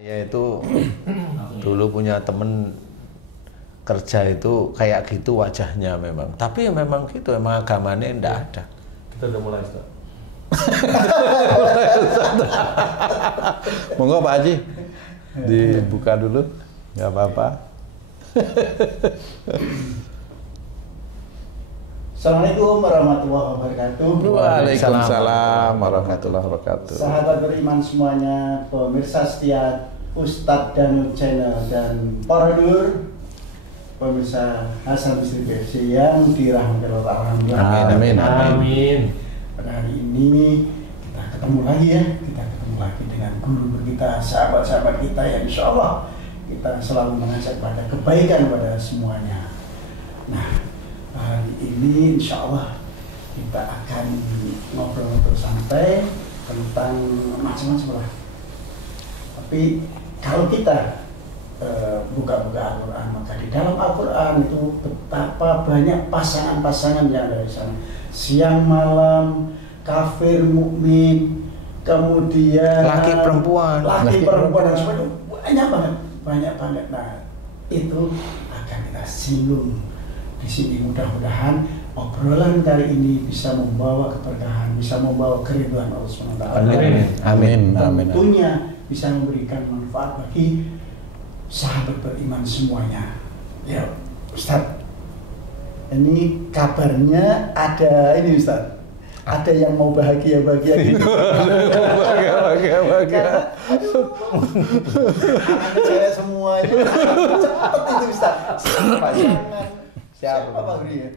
Ya itu dulu punya temen kerja itu kayak gitu wajahnya memang. Tapi ya memang gitu, emang agamanya enggak ada. Kita udah mulai, Ustaz. Monggo Pak Haji, dibuka dulu, nggak apa-apa. Assalamualaikum warahmatullahi wabarakatuh. Waalaikumsalam warahmatullahi wabarakatuh. Sahabat beriman semuanya, pemirsa setia Ustadz Danul Channel dan para dulur pemirsa Hasan Muslim FC yang dirahmati Allah. Amin. Pada hari ini kita ketemu lagi ya, kita ketemu lagi dengan guru kita, sahabat-sahabat kita yang insya Allah kita selalu mengajak pada kebaikan pada semuanya. Nah, hari ini insya Allah kita akan ngobrol-ngobrol santai tentang macam-macam lah. Tapi kalau kita buka-buka Al-Quran, maka di dalam Al-Quran itu betapa banyak pasangan-pasangan yang ada di sana. Siang malam, kafir mukmin, kemudian Laki perempuan dan sebagainya, banyak banget. Nah, itu akan kita singgung di sini. Mudah-mudahan obrolan kali ini bisa membawa keberkahan, bisa membawa keridhaan Allah SWT. Amin. Tentunya bisa memberikan manfaat bagi sahabat beriman semuanya. Ya, Ustadz, ini kabarnya ada ini Ustadz, ada yang mau bahagia-bahagia gitu. Bahagia. Anak saya semuanya cepet itu Ustadz. Siapa Pak Bri ya?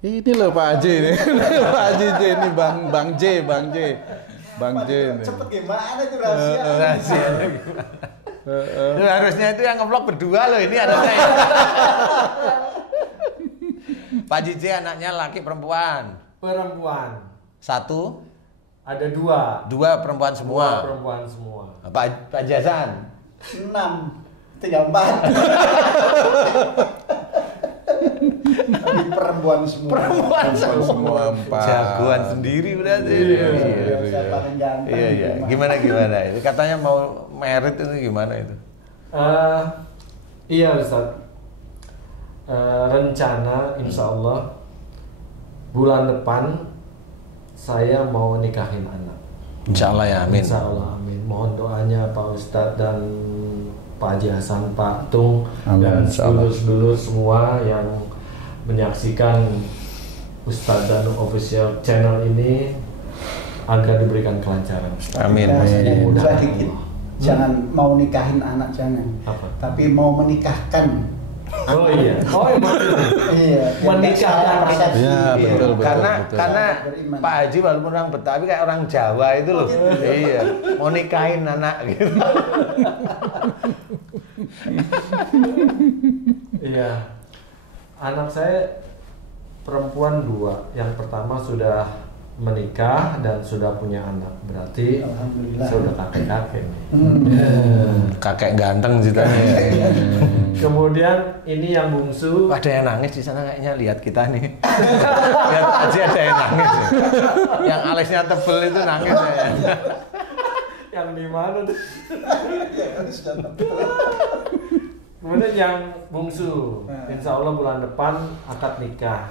Ini loh Pak Haji ini. Pak Haji ini Bang J ini. Cepet gimana itu rahasia? Loh, harusnya itu yang nge-vlog berdua loh, ini harusnya ya. Pak Jj anaknya laki perempuan? Perempuan. Satu? Ada dua. Dua perempuan semua? Dua perempuan semua. Pak Jasan? 6, tinggal 4. Tapi perempuan semua. Perempuan semua 4. Jagoan sendiri berarti. Saya paling ganteng. Iya. Gimana? Itu katanya mau merit itu gimana itu? Iya Ustaz. Rencana insya Allah bulan depan saya mau nikahin anak. Insya Allah ya, amin. Insya Allah, amin. Mohon doanya Pak Ustadz dan Pak Haji Hasan, Pak Tung, dan sedulur-sedulur semua yang menyaksikan Ustadz Danu Official Channel ini agar diberikan kelancaran. Amin. Jangan mau nikahin anak, jangan. Apa? Tapi mau menikahkan. Oh iya. Oh iya. Menikahkan. Iya, betul. Karena Pak Haji walaupun orang Betawi kayak orang Jawa itu loh. Iya, mau nikahin anak gitu. Iya. Anak saya perempuan 2. Yang pertama sudah menikah dan sudah punya anak. Berarti Alhamdulillah. saya udah kakek-kakek nih. Kakek ganteng ceritanya. Kemudian ini yang bungsu. Ada yang nangis di sana kayaknya, lihat kita nih. Lihat aja ada yang nangis. Yang alisnya tebel itu nangis ya. Yang di mana tuh? Kemudian yang bungsu, insya Allah bulan depan akad nikah.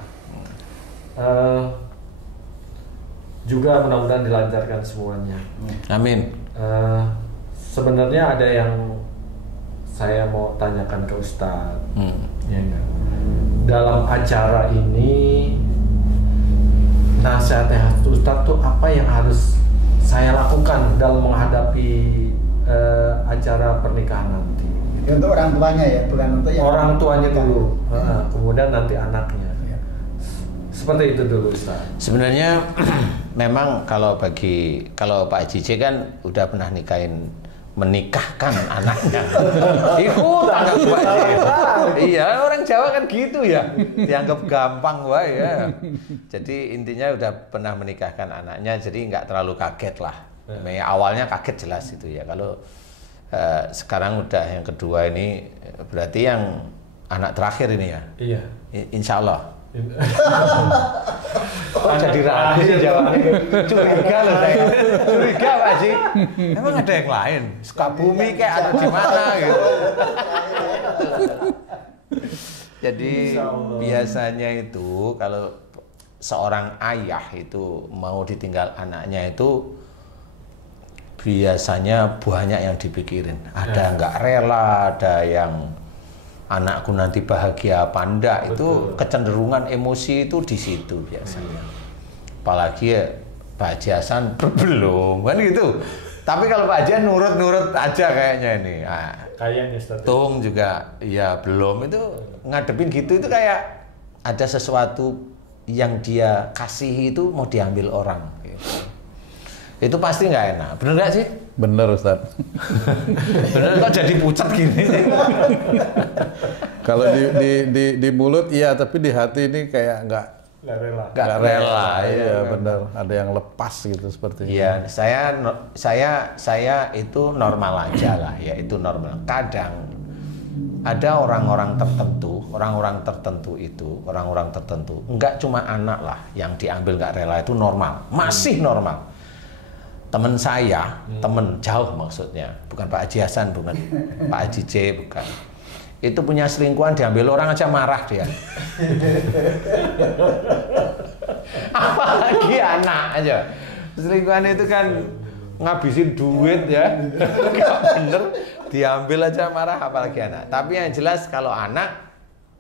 Juga mudah-mudahan dilancarkan semuanya. Amin. Sebenarnya ada yang saya mau tanyakan ke Ustadz. Ya enggak? Dalam acara ini nasihat Ustadz tuh apa yang harus saya lakukan dalam menghadapi acara pernikahan nanti? Ya, untuk orang tuanya ya, bukan untuk yang orang tuanya dulu, kemudian nanti anaknya. Seperti itu dulu Ustaz. Sebenarnya memang kalau Pak Haji kan udah pernah menikahkan anaknya. Ikut anak Pak Haji. Iya, orang Jawa kan gitu ya. Dianggap gampang wah ya. Jadi intinya udah pernah menikahkan anaknya, jadi nggak terlalu kaget lah. Awalnya kaget jelas itu ya. Kalau sekarang udah yang kedua ini berarti yang anak terakhir ini ya. Iya. Insya Allah. Oh, jadi ragu sih jawabnya. Curiga loh saya. Curiga Pak Haji. Emang ada yang lain? Sukabumi kayak atau di mana gitu. Jadi biasanya itu kalau seorang ayah itu mau ditinggal anaknya itu biasanya banyak yang dipikirin. Ada nggak rela, ada yang anakku nanti bahagia apa enggak. Itu kecenderungan emosi itu di situ biasanya. Apalagi ya Pak Haji Hasan belum kan gitu. Tapi kalau Pak Haji nurut-nurut aja kayaknya ini. Nah, kayaknya Tung juga ya belum, itu ngadepin gitu itu kayak ada sesuatu yang dia kasih itu mau diambil orang gitu. Itu pasti nggak enak, bener nggak sih? Bener Ustaz. Bener kok jadi pucat gini sih? Kalau di mulut iya, tapi di hati ini kayak nggak rela. Iya bener, ada yang lepas gitu seperti itu. Iya, saya itu normal aja lah, ya itu normal. Kadang ada orang-orang tertentu enggak cuma anak lah yang diambil nggak rela, itu normal, masih normal. Temen saya, temen jauh maksudnya, bukan Pak Haji Hasan, bukan Pak Haji J, bukan. Itu punya selingkuhan, diambil orang aja marah dia. Apalagi anak aja. Selingkuhan itu kan ngabisin duit ya. Gak bener, diambil aja marah, apalagi anak. Tapi yang jelas kalau anak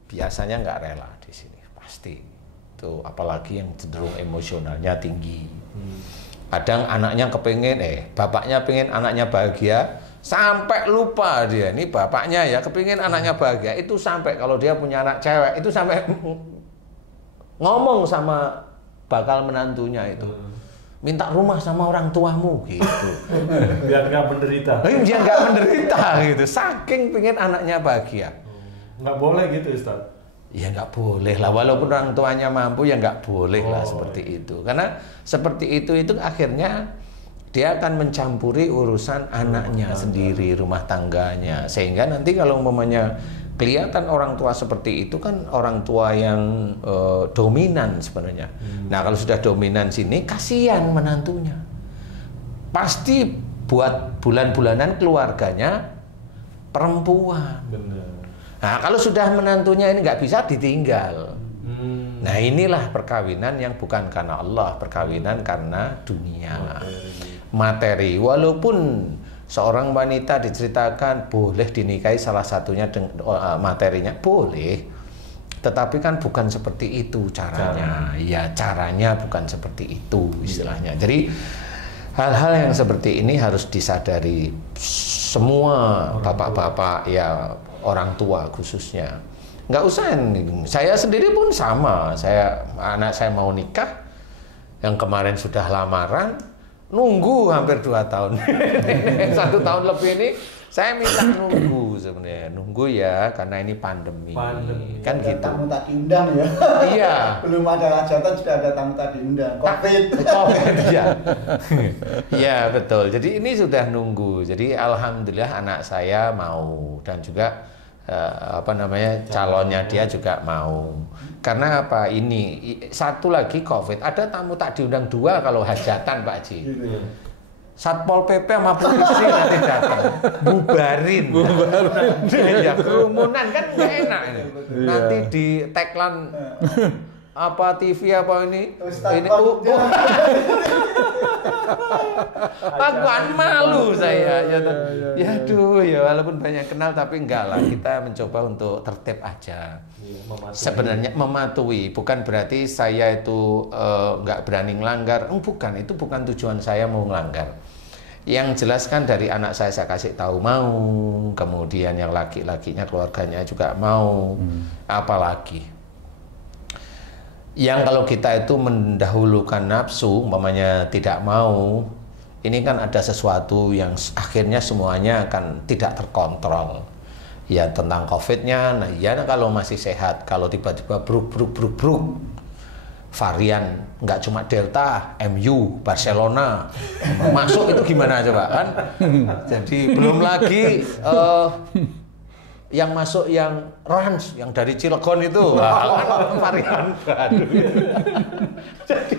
biasanya nggak rela di sini, pasti. Itu apalagi yang cenderung emosionalnya tinggi. Kadang anaknya kepengen, bapaknya pengen anaknya bahagia, sampai lupa dia, ini bapaknya ya kepingin anaknya bahagia, itu sampai kalau dia punya anak cewek, itu sampai ngomong sama bakal menantunya itu, minta rumah sama orang tuamu gitu. Biar nggak menderita. Biar nggak menderita gitu, saking pengen anaknya bahagia. Nggak boleh gitu Ustaz? Ya nggak boleh lah, walaupun orang tuanya mampu ya nggak boleh lah seperti itu. Karena seperti itu akhirnya dia akan mencampuri urusan anaknya sendiri, rumah tangganya. Sehingga nanti kalau umpamanya kelihatan orang tua seperti itu kan orang tua yang dominan sebenarnya. Nah kalau sudah dominan sini, kasihan menantunya. Pasti buat bulan-bulanan keluarganya perempuan. Benar. Nah kalau sudah menantunya ini nggak bisa ditinggal. Nah inilah perkawinan yang bukan karena Allah, perkawinan karena dunia, materi. Walaupun seorang wanita diceritakan boleh dinikahi salah satunya materinya, boleh. Tetapi kan bukan seperti itu caranya. Ya caranya bukan seperti itu istilahnya. Jadi hal-hal yang seperti ini harus disadari semua bapak-bapak ya, orang tua khususnya. Nggak usah, saya sendiri pun sama. Anak saya mau nikah, yang kemarin sudah lamaran, nunggu hampir 2 tahun. 1 tahun lebih ini saya minta nunggu sebenarnya. Nunggu ya, karena ini pandemi. Kan ada gitu. Tamu tak diundang ya. Iya. Belum ada hajatan sudah ada tamu tak diundang. Covid ya. Iya betul. Jadi ini sudah nunggu. Jadi alhamdulillah anak saya mau, dan juga calonnya dia juga mau. Karena apa? Ini satu lagi Covid, ada tamu tak diundang 2 kalau hajatan Pak Haji. Satpol PP sama polisi nanti datang, bubarin. Ya, kerumunan kan nggak enak ini. Nanti di tagline apa TV apa ini Pakuan malu saya ya aduh ya, walaupun banyak kenal tapi enggak lah, kita mencoba untuk tertib aja. Sebenarnya mematuhi bukan berarti saya itu enggak berani melanggar, bukan, itu bukan tujuan saya mau melanggar. Yang jelas kan dari anak saya kasih tahu mau, kemudian yang laki-lakinya keluarganya juga mau, apalagi yang kalau kita itu mendahulukan nafsu, umpamanya tidak mau, ini kan ada sesuatu yang akhirnya semuanya akan tidak terkontrol. Ya tentang COVID-nya, nah ya kalau masih sehat, kalau tiba-tiba bruk, varian nggak cuma Delta, MU, Barcelona masuk, itu gimana coba kan? Jadi belum lagi yang masuk yang Rans, yang dari Cilegon itu, kan varian baru. Jadi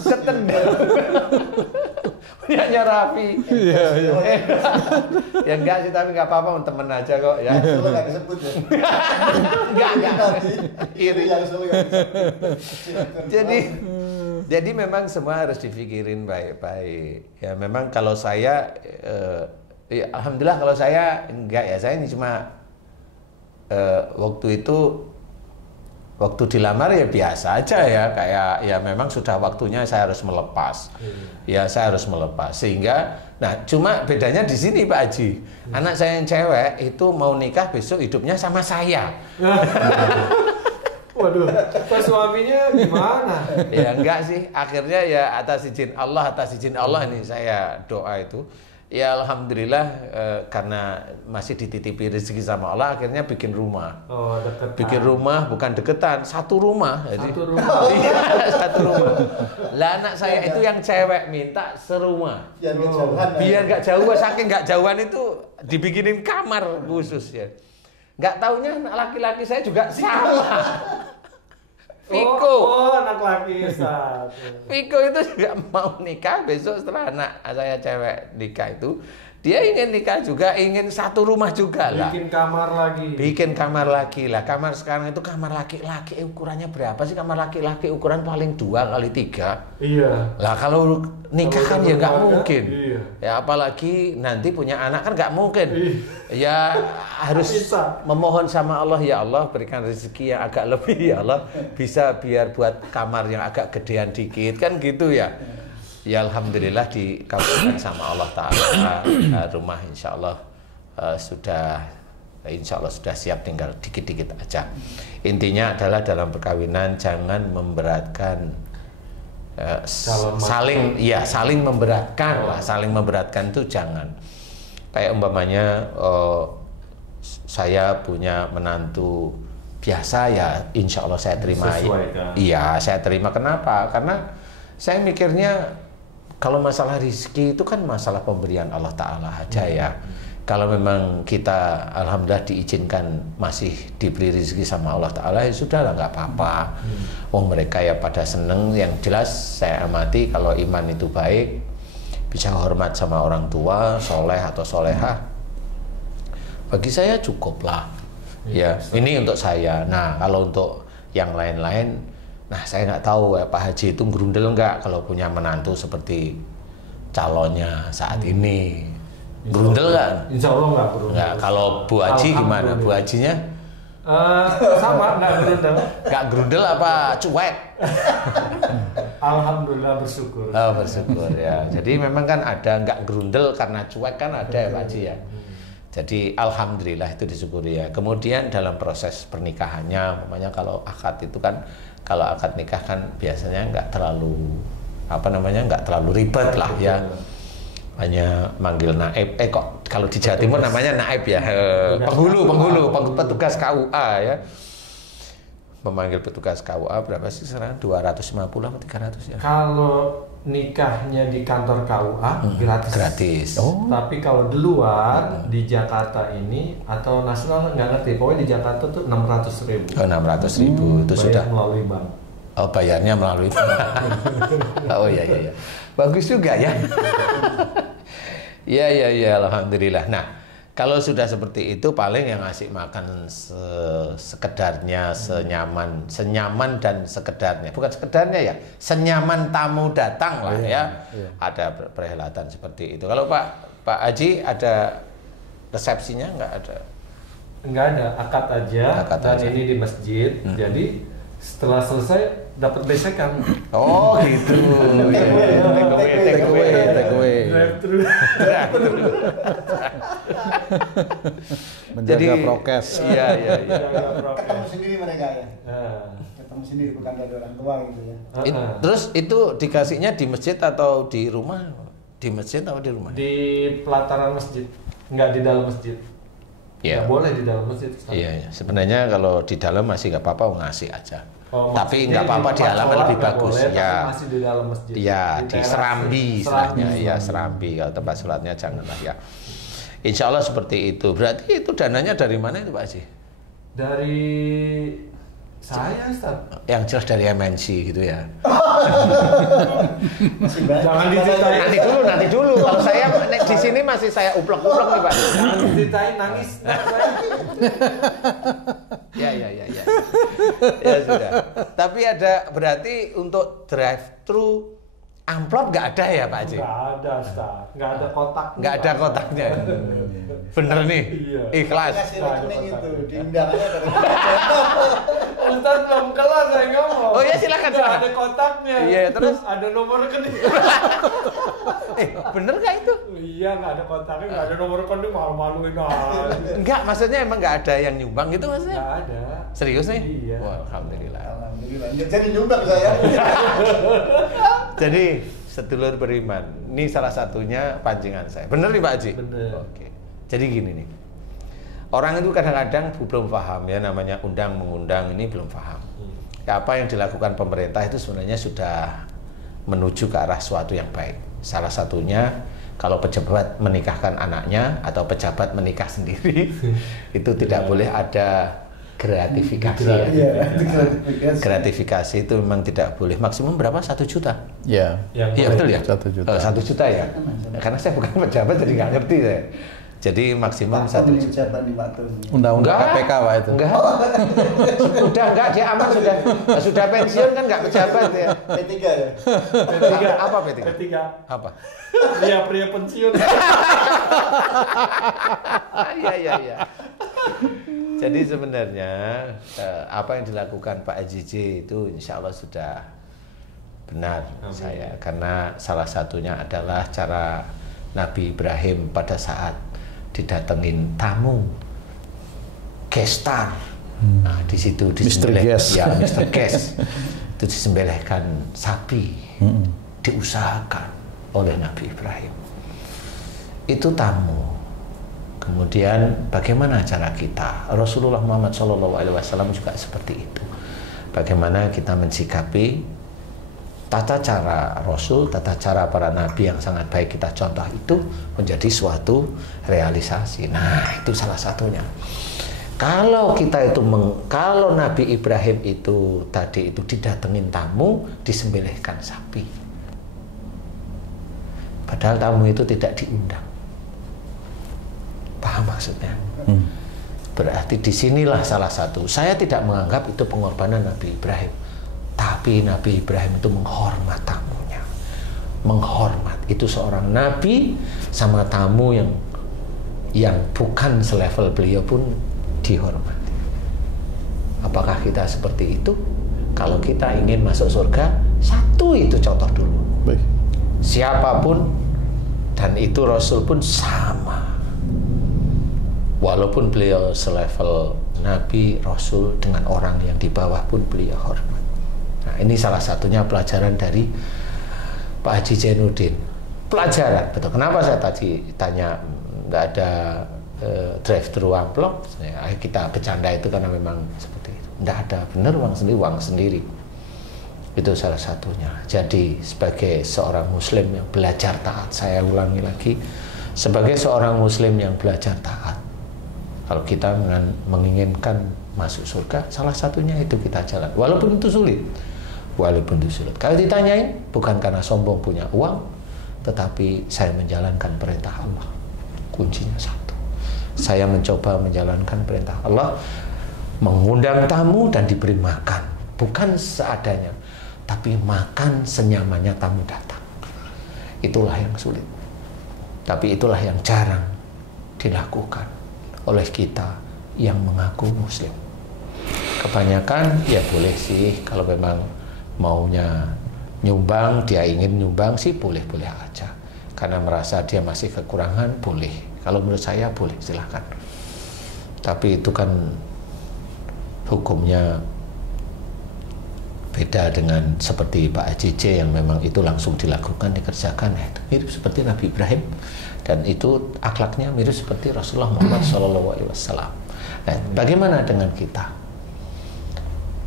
ketendang. Punyanya Raffi. Iya. Ya enggak sih, tapi enggak apa-apa, temen aja kok ya. Solo nggak disebut ya. Enggak. Iri yang Solo nggak disebut. Jadi memang semua harus dipikirin baik-baik. Ya memang kalau saya ya, alhamdulillah kalau saya enggak ya, saya ini cuma waktu itu waktu dilamar ya biasa aja ya, kayak ya memang sudah waktunya saya harus melepas. Ya saya harus melepas, sehingga nah cuma bedanya di sini Pak Haji, anak saya yang cewek itu mau nikah besok hidupnya sama saya. Waduh, pas suaminya gimana? Ya enggak sih, akhirnya ya atas izin Allah ini saya doa itu. Ya alhamdulillah karena masih dititipi rezeki sama Allah, akhirnya bikin rumah. Oh, deketan. Bikin rumah bukan deketan, satu rumah. Jadi, Satu rumah. Iya, satu rumah. Lah anak saya itu yang cewek minta serumah. Biar nggak jauhan. Biar nggak jauh, saking nggak jauhan itu dibikinin kamar khusus ya. Nggak taunya anak laki-laki saya juga sama. Viko. Oh, anak laki satu. Viko itu juga mau nikah besok setelah anak saya cewek nikah itu. Dia ingin nikah juga, ingin satu rumah juga lah. Bikin kamar lagi. Bikin kamar lagi lah. Kamar sekarang itu kamar laki-laki ukurannya berapa sih? Kamar laki-laki ukuran paling 2x3. Iya. Lah kalau nikah kan ya nggak mungkin. Iya. Ya apalagi nanti punya anak kan nggak mungkin. Ya harus Bisa. memohon sama Allah, ya Allah berikan rezeki yang agak lebih ya Allah, bisa biar buat kamar yang agak gedean dikit kan gitu ya. Ya alhamdulillah dikabulkan sama Allah Ta'ala. Rumah insya Allah sudah siap, tinggal dikit-dikit aja. Intinya adalah dalam perkawinan jangan memberatkan, saling memberatkan lah. Saling memberatkan itu jangan. Kayak umpamanya saya punya menantu biasa ya, insya Allah saya terima. Iya saya terima. Kenapa? Karena saya mikirnya kalau masalah rezeki itu kan masalah pemberian Allah Ta'ala aja ya. Kalau memang kita alhamdulillah diizinkan masih diberi rezeki sama Allah Ta'ala, ya sudah lah, nggak apa-apa. Wong mereka ya pada seneng. Yang jelas saya amati kalau iman itu baik, bisa hormat sama orang tua, soleh atau solehah, bagi saya cukup lah. Ya ini untuk saya. Nah kalau untuk yang lain-lain, nah saya nggak tahu ya Pak Haji itu gerundel nggak kalau punya menantu seperti calonnya saat ini. Gerundel kan? Insya Allah nggak gerundel. Nggak. Kalau Bu Haji gimana? Bu Hajinya? Sama, nggak gerundel. Nggak gerundel apa cuek? Alhamdulillah bersyukur. Oh bersyukur ya. Jadi memang kan ada nggak gerundel karena cuek kan ada ya Pak Haji ya. Jadi alhamdulillah itu disyukuri ya. Kemudian dalam proses pernikahannya, namanya kalau akad itu kan, kalau akad nikah kan biasanya nggak terlalu nggak terlalu ribet lah ya. Hanya manggil naib. Kok kalau di Jawa Timur namanya naib ya, penghulu, petugas KUA ya. Memanggil petugas KUA berapa sih sekarang? 250 atau 300 ya? Kalau nikahnya di kantor KUA gratis. Gratis. Oh. Tapi kalau di luar di Jakarta ini atau nasional nggak ngerti. Pokoknya di Jakarta tuh 600.000. Oh 600.000 itu sudah. Melalui bank. Oh bayarnya melalui bank. Oh iya. Bagus juga ya. Iya alhamdulillah. Nah kalau sudah seperti itu paling yang ngasih makan sekedarnya, senyaman dan sekedarnya. Bukan sekedarnya ya, senyaman tamu datang lah ya. Ada perhelatan seperti itu. Kalau Pak Haji ada resepsinya nggak ada? Nggak ada, akad aja. Dan ini di masjid. Jadi setelah selesai dapat besekan. Oh gitu. Take away. Menjaga prokes. Iya. Ketemu sendiri mereka ya. Ketemu sendiri, bukan dari orang tua gitu ya. Terus itu dikasihnya di masjid atau di rumah? Di masjid atau di rumah? Di pelataran masjid, nggak di dalam masjid. Iya. Nggak boleh di dalam masjid. Iya. Sebenarnya kalau di dalam masih nggak apa-apa ngasih aja. Oh, tapi nggak apa-apa di halaman lebih bagus boleh, ya. Masih di dalam masjid. Ya di serambi istilahnya. Serambi. Ya serambi, kalau tempat sholatnya janganlah ya. Insya Allah seperti itu. Berarti itu dananya dari mana itu Pak Haji? Dari saya, Ustaz. Yang jelas dari MNC gitu ya. Masih banyak. Jangan diceritain. Nanti dulu. Kalau saya di sini masih saya uplek-uplek nih Pak. Jangan diceritain, nangis. Ya. Ya sudah. Tapi ada berarti untuk drive-thru amplop nggak ada ya Pak Haji? Nggak ada, Ustaz. Nggak ada kotak. Nggak ada kotaknya. Bener nih. Iya. Ikhlas. Kasih rekening itu, diundangannya dari Ustaz belum kelar saya ngomong. Oh iya silakan. Nggak ada kotaknya. Iya, terus? Ada nomor rekening. Bener nggak itu? Iya, nggak ada kotaknya, nggak ada nomor rekening, malu-maluin aja. Enggak, maksudnya emang nggak ada yang nyumbang gitu maksudnya? Nggak ada. Serius nih? Iya. Wah, alhamdulillah. Alhamdulillah. Jadi nyumbang saya. Jadi sedulur beriman, ini salah satunya pancingan saya. Bener nih Pak Haji? Bener. Oke. Jadi gini nih, orang itu kadang-kadang belum paham ya, namanya undang mengundang ini belum paham. Apa yang dilakukan pemerintah itu sebenarnya sudah menuju ke arah suatu yang baik. Salah satunya kalau pejabat menikahkan anaknya atau pejabat menikah sendiri itu tidak boleh ada gratifikasi ya. Gratifikasi itu memang tidak boleh. Maksimum berapa? 1 juta? Ya. Iya betul ya? 1 juta. 1 juta ya? Karena saya bukan pejabat jadi nggak ngerti saya. Jadi maksimum 1 juta. Undang-undang KPK Pak itu. Enggak. Enggak, dia aman sudah pensiun kan nggak pejabat ya. P3 ya? P3. Apa P3? P3. Apa? Pria pensiun. Iya. Jadi sebenarnya apa yang dilakukan Pak Haji J itu insya Allah sudah benar. Amin. Saya karena salah satunya adalah cara Nabi Ibrahim pada saat didatengin tamu guest star. Nah, di situ disembelih ya Mr. Guest itu disembelihkan sapi, diusahakan oleh Nabi Ibrahim. Itu tamu. Kemudian bagaimana cara kita? Rasulullah Muhammad SAW juga seperti itu. Bagaimana kita mensikapi tata cara Rasul, tata cara para nabi yang sangat baik kita contoh itu menjadi suatu realisasi. Nah, itu salah satunya. Kalau kita itu kalau Nabi Ibrahim itu tadi itu didatengin tamu, disembelihkan sapi. Padahal tamu itu tidak diundang. Paham maksudnya? Berarti disinilah salah satu. Saya tidak menganggap itu pengorbanan Nabi Ibrahim, tapi Nabi Ibrahim itu menghormat tamunya. Menghormat itu seorang nabi sama tamu yang bukan selevel beliau pun dihormati. Apakah kita seperti itu? Kalau kita ingin masuk surga, satu itu contoh dulu. Baik. Siapapun dan itu Rasul pun sama. Walaupun beliau selevel Nabi, Rasul dengan orang yang di bawah pun beliau hormat. Nah, ini salah satunya pelajaran dari Pak Haji Zainuddin. Pelajaran, betul. Kenapa saya tadi tanya nggak ada drive-thru amplop? Kita bercanda itu karena memang seperti itu. Nggak ada, benar uang sendiri. Itu salah satunya. Jadi sebagai seorang Muslim yang belajar taat, saya ulangi lagi, sebagai seorang Muslim yang belajar taat, kalau kita menginginkan masuk surga, salah satunya itu kita jalan. Walaupun itu sulit. Kalau ditanyain, bukan karena sombong punya uang, tetapi saya menjalankan perintah Allah. Kuncinya satu. Saya mencoba menjalankan perintah Allah, mengundang tamu dan diberi makan. Bukan seadanya, tapi makan senyamannya tamu datang. Itulah yang sulit. Tapi itulah yang jarang dilakukan oleh kita yang mengaku Muslim. Kebanyakan ya boleh sih, kalau memang maunya nyumbang, dia ingin nyumbang sih boleh-boleh aja. Karena merasa dia masih kekurangan, boleh. Kalau menurut saya boleh, silahkan. Tapi itu kan hukumnya beda dengan seperti Pak Haji J yang memang itu langsung dilakukan, dikerjakan. Itu mirip seperti Nabi Ibrahim. Dan itu akhlaknya mirip seperti Rasulullah Muhammad SAW. Nah, bagaimana dengan kita?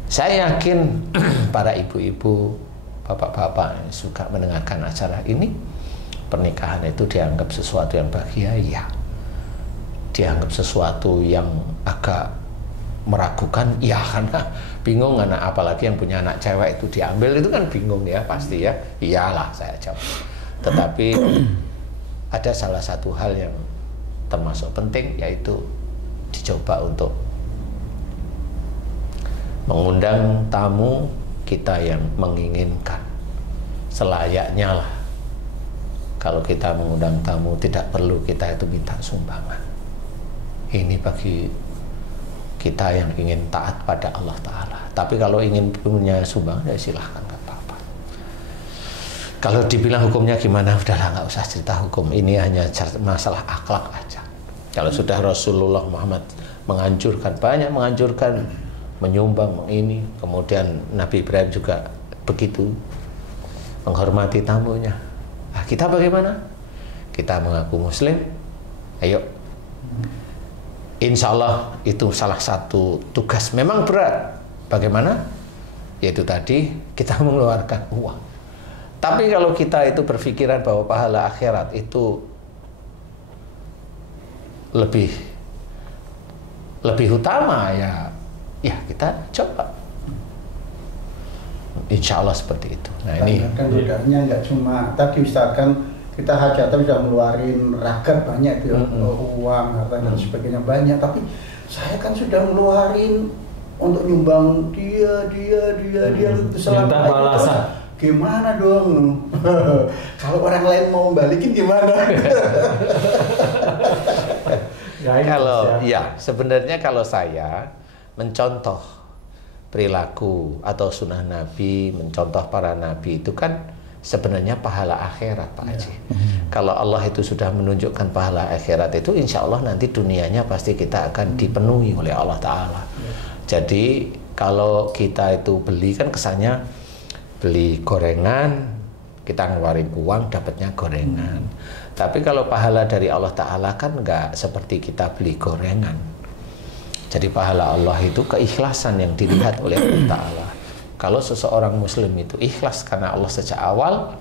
Saya yakin para ibu-ibu, bapak-bapak yang suka mendengarkan acara ini, pernikahan itu dianggap sesuatu yang bahagia, ya. dianggap sesuatu yang agak meragukan, ya karena bingung, karena apalagi yang punya anak cewek itu diambil, itu kan bingung ya pasti ya. Iyalah saya jawab. Tetapi ada salah satu hal yang termasuk penting, yaitu dicoba untuk mengundang tamu kita yang menginginkan. Selayaknya lah kalau kita mengundang tamu, tidak perlu kita itu minta sumbangan. Ini bagi kita yang ingin taat pada Allah Ta'ala. Tapi kalau ingin punya sumbangan, ya silahkan, nggak apa-apa. Kalau dibilang hukumnya gimana, udahlah nggak usah cerita hukum. Ini hanya masalah akhlak aja. Kalau sudah Rasulullah Muhammad menganjurkan, banyak menganjurkan, menyumbang ini, kemudian Nabi Ibrahim juga begitu, menghormati tamunya. Nah, kita bagaimana? Kita mengaku Muslim, ayo. Insya Allah itu salah satu tugas, memang berat. Bagaimana? Yaitu tadi kita mengeluarkan uang. Tapi kalau kita itu berpikiran bahwa pahala akhirat itu lebih utama, ya kita coba. Insya Allah seperti itu. Nah ini kan sebenarnya nggak cuma tadi Ustaz, kan kita hajatan sudah ngeluarin ragat banyak itu, uang, harta dan sebagainya banyak. Tapi saya kan sudah ngeluarin untuk nyumbang dia itu selama itu. Gimana dong? Kalau orang lain mau balikin gimana? Kalau ya sebenarnya kalau saya mencontoh perilaku atau sunnah Nabi, mencontoh para Nabi itu kan sebenarnya pahala akhirat, Pak Haji. Kalau Allah itu sudah menunjukkan pahala akhirat itu, insya Allah nanti dunianya pasti kita akan dipenuhi oleh Allah Ta'ala. Jadi kalau kita itu beli, kan kesannya beli gorengan, kita ngeluarin uang dapatnya gorengan. Tapi kalau pahala dari Allah Ta'ala kan nggak seperti kita beli gorengan. Jadi pahala Allah itu keikhlasan yang dilihat oleh Allah Ta'ala. Kalau seseorang muslim itu ikhlas karena Allah sejak awal,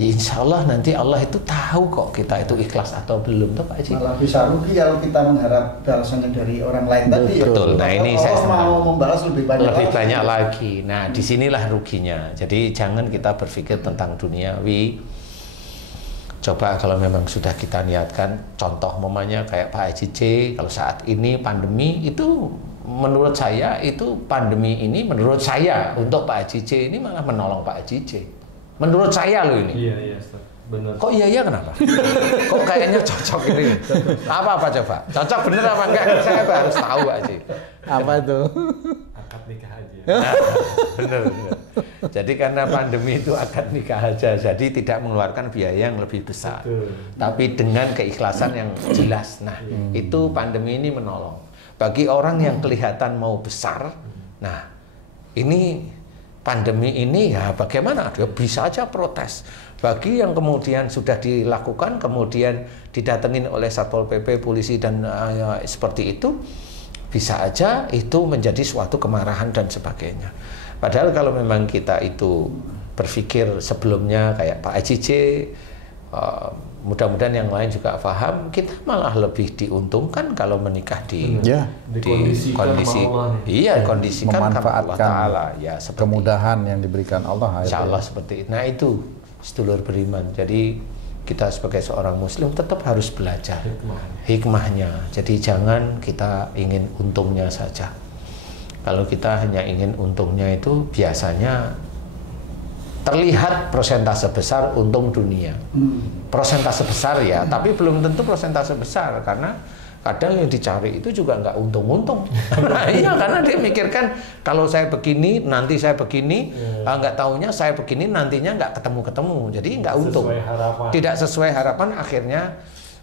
ya insya Allah nanti Allah itu tahu kok kita itu ikhlas atau belum, tuh Pak Haji. Malah bisa rugi kalau kita mengharap balasannya dari orang lain tadi. Betul. Nah ini saya mau membalas lebih banyak lagi. Nah disinilah ruginya. Jadi jangan kita berpikir tentang duniawi. Coba kalau memang sudah kita niatkan, contoh mamanya kayak Pak Haji C, kalau saat ini pandemi itu, menurut saya itu pandemi ini, menurut saya untuk Pak Haji C ini malah menolong Pak Haji C. Menurut saya loh ini. Iya, benar. Kok iya kenapa? Kok kayaknya cocok ini? Apa coba? Cocok bener apa enggak? Saya harus tahu Haji. Apa itu? Akad nikah aja. Nah, bener. Jadi karena pandemi itu akad nikah aja, jadi tidak mengeluarkan biaya yang lebih besar. Betul. Tapi dengan keikhlasan yang jelas. Nah, itu pandemi ini menolong. Bagi orang yang kelihatan mau besar, nah ini pandemi ini ya bagaimana? Dia bisa aja protes. Bagi yang kemudian sudah dilakukan, kemudian didatengin oleh Satpol PP, polisi dan seperti itu, bisa aja itu menjadi suatu kemarahan dan sebagainya. Padahal kalau memang kita itu berpikir sebelumnya kayak Pak Haji C, mudah-mudahan yang lain juga paham, kita malah lebih diuntungkan kalau menikah di kondisikan memanfaatkan Allah Ta'ala, ya, kemudahan yang diberikan Allah. Insya Allah seperti itu. Nah itu sedulur beriman. Jadi kita sebagai seorang muslim tetap harus belajar hikmahnya. Jadi jangan kita ingin untungnya saja. Kalau kita hanya ingin untungnya itu biasanya terlihat persentase besar untung dunia. Persentase besar ya, tapi belum tentu persentase besar, karena kadang yang dicari itu juga nggak untung-untung. Nah, iya, karena dia mikirkan kalau saya begini nanti saya begini, nggak taunya saya begini nantinya nggak ketemu-ketemu, jadi nggak untung. Tidak sesuai harapan, akhirnya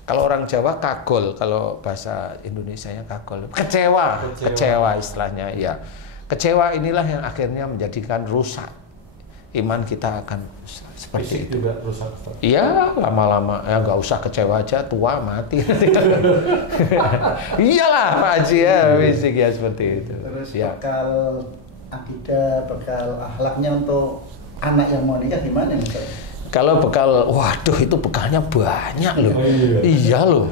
kalau orang Jawa kagol, kalau bahasa Indonesianya kagol, kecewa istilahnya ya. Kecewa inilah yang akhirnya menjadikan rusak iman kita, akan seperti itu. Iya, lama-lama ya nggak usah kecewa aja, tua mati. Iyalah Pak Haji ya, fisik ya seperti itu. Terus ya. Bekal akidah, bekal akhlaknya untuk anak yang mau nikah gimana nih? Kalau bekal, waduh itu bekalnya banyak loh. Iya loh.